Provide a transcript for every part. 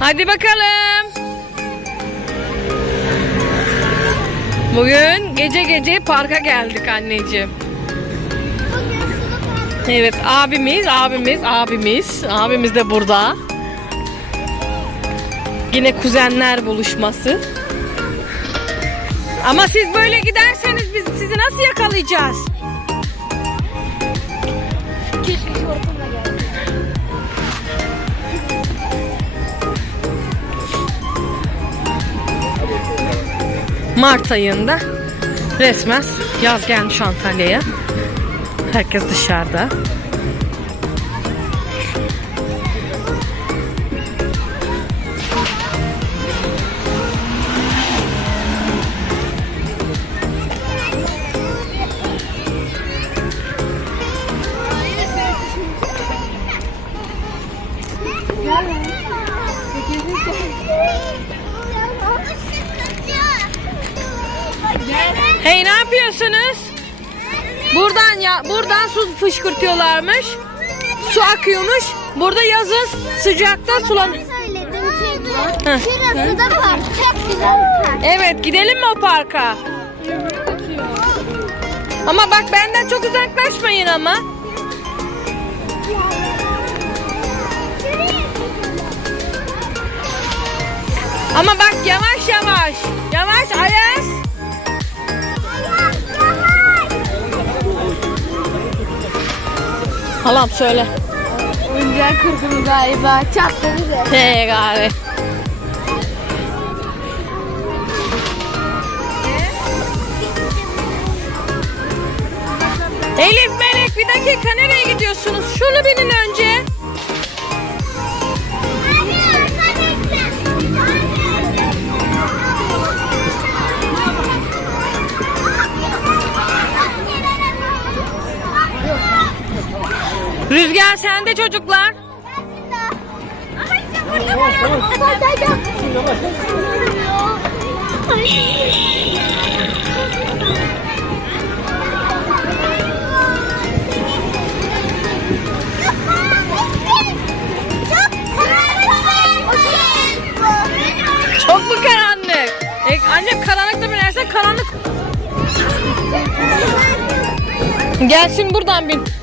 Hadi bakalım. Bugün gece gece parka geldik anneciğim. Evet abimiz, abimiz, abimiz. Abimiz de burada. Yine kuzenler buluşması. Ama siz böyle giderseniz biz sizi nasıl yakalayacağız? Mart ayında resmen yaz gelmiş Antalya'ya. Herkes dışarıda. Hey ne yapıyorsunuz? Buradan ya buradan su fışkırtıyorlarmış. Su akıyormuş. Burada yazın sıcakta sulan. Söyledim çünkü. Heh. Şurası da park. Çok güzel bir park. Evet gidelim mi o parka? Ama bak benden çok uzaklaşmayın ama. Ama bak yavaş yavaş. Yavaş Ayaz. Halam söyle. Oyuncağı kırdım galiba. Çatladı. He gari. Elif Melek bir dakika nereye gidiyorsunuz? Şunu binin önce. Rüzgar sende çocuklar. Çok mu karanlık? E, annem karanlıkta binersen karanlık. Gelsin buradan bin.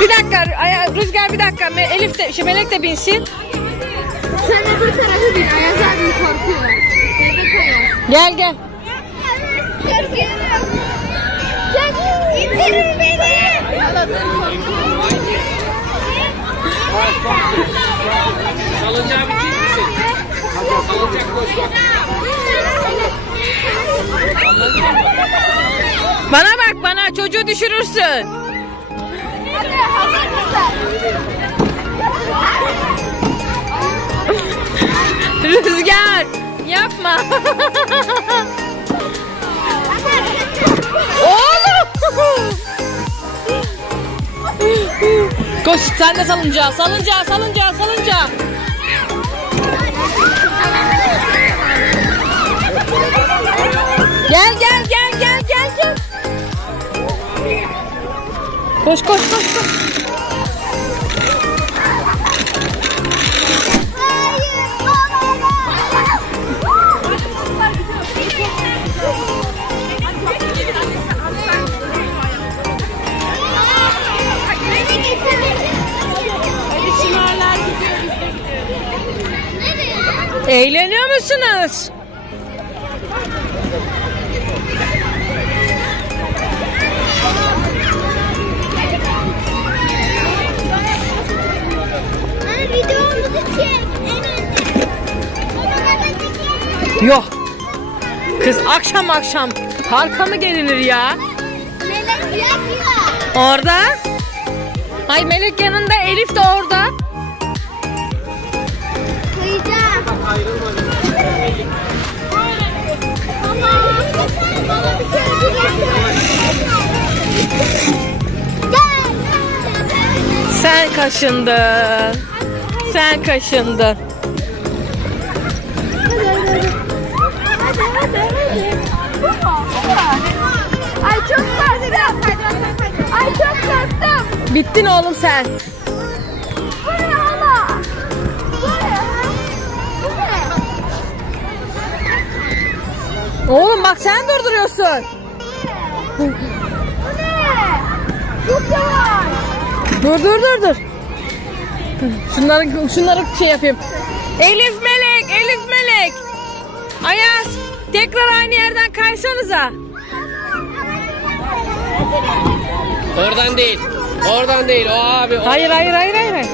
Bir dakika Aya- Rüzgar bir dakika Me- Elif de şey Melek de binsin. Sen öbür tarafı bin. Ayaz abi korkuyorlar. Bebek Ayaz. Gel gel. İndirin beni. Salıncağı bitir misin? Salıncak ver. Bana bak bana çocuğu düşürürsün. Rüzgar yapma. Koş sen de salıncağa salıncağa salıncağa salıncağa. Gel gel gel gel gel gel. Koş koş koş koş. Eğleniyor musunuz? videomuzu Yok. Kız akşam akşam parka mı gelinir ya? Melek. Orada. Ay Melek yanında Elif de orada. Sen kaşındın. Sen kaşındın. Hadi hadi hadi. Ay çok korktum. Ay çok korktum. Bittin oğlum sen. Bu ne hala? Bu ne? Bu ne? Oğlum bak sen durduruyorsun. Bu ne? Çok yavaş. Dur dur dur dur. Şunları şunları şey yapayım. Elif Melek, Elif Melek. Ayaz, tekrar aynı yerden kaysanıza. Oradan değil. Oradan değil. O abi. O Hayır hayır hayır hayır. hayır.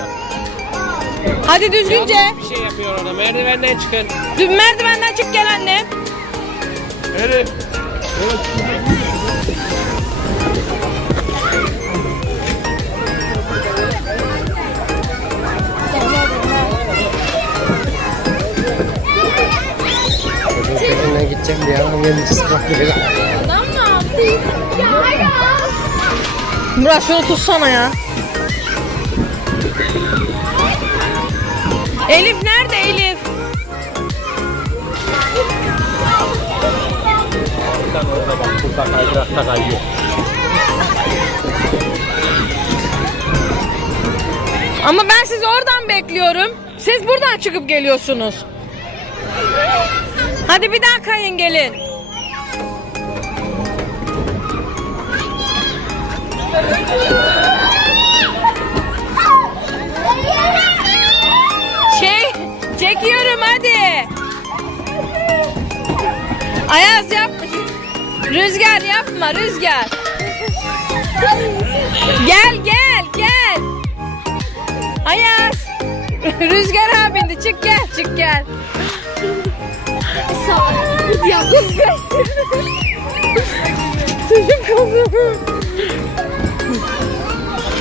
Hadi düzgünce. Yanlış bir şey yapıyor orada. Merdivenden çıkın. Dün merdivenden çık gel annem. Evet. Adam ne yaptı? Ya ya. Murat şunu tutsana ya. Elif nerede Elif? Buradan orada bak. Burada kaydırakta kayıyor. Ama ben sizi oradan bekliyorum. Siz buradan çıkıp geliyorsunuz. Hadi bir daha kayın gelin. Şey, çekiyorum hadi. Ayaz yap. Rüzgar yapma rüzgar. Gel gel gel. Ayaz. Rüzgar abindi çık gel çık gel. Ya Çocuk kaldı.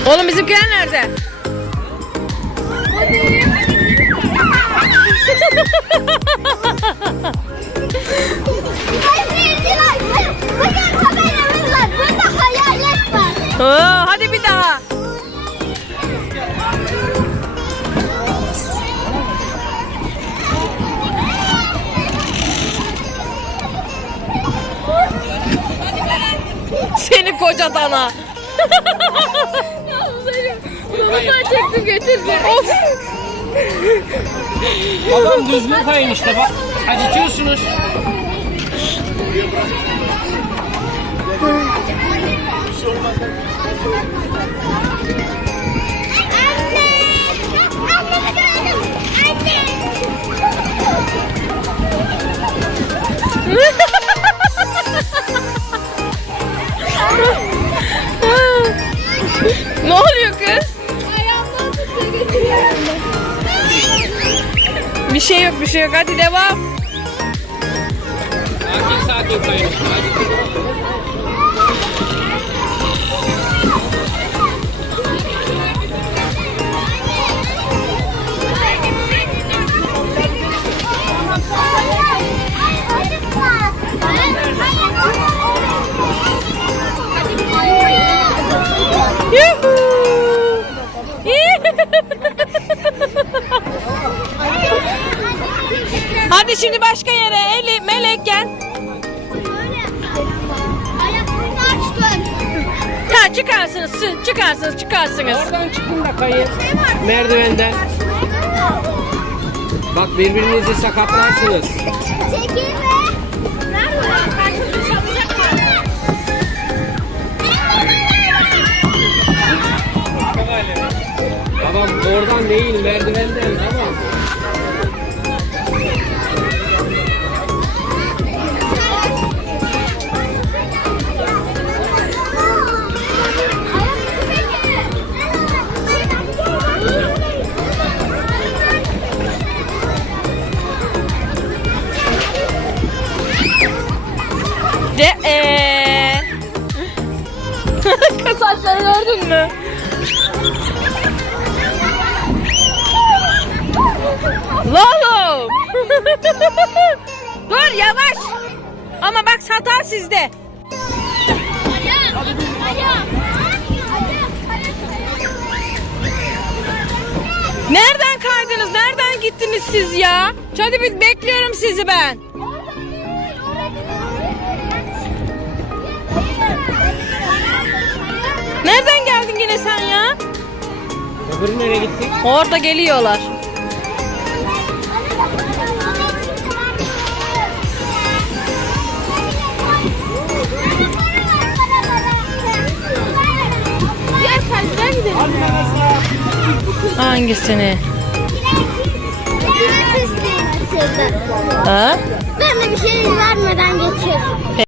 Oğlum bizimkiler nerede? Hadi bir daha. Seni koca dana. Babasına çekti getirdi. Of. Babam düzgün kayın işte bak. Acıtıyorsunuz. ne Bir şey yok bir şey yok hadi devam. Sakin sakin kayın. Hadi şimdi başka yere Eli Melek gel. Ha çıkarsınız sı- çıkarsınız çıkarsınız. Oradan çıkın da kayın. Merdivenden. Bak birbirinizi sakatlarsınız. Babam oradan değil merdivenden tamam. De eee. Saçları gördün mü? Lolo. Dur yavaş. Ama bak hata sizde. Nereden kaydınız? Nereden gittiniz siz ya? Hadi bekliyorum sizi ben. Nereden geldin yine sen ya? Öbürü nereye gitti? Orada geliyorlar. Hangisini? Ha? Ben de bir şey vermeden geçiyorum.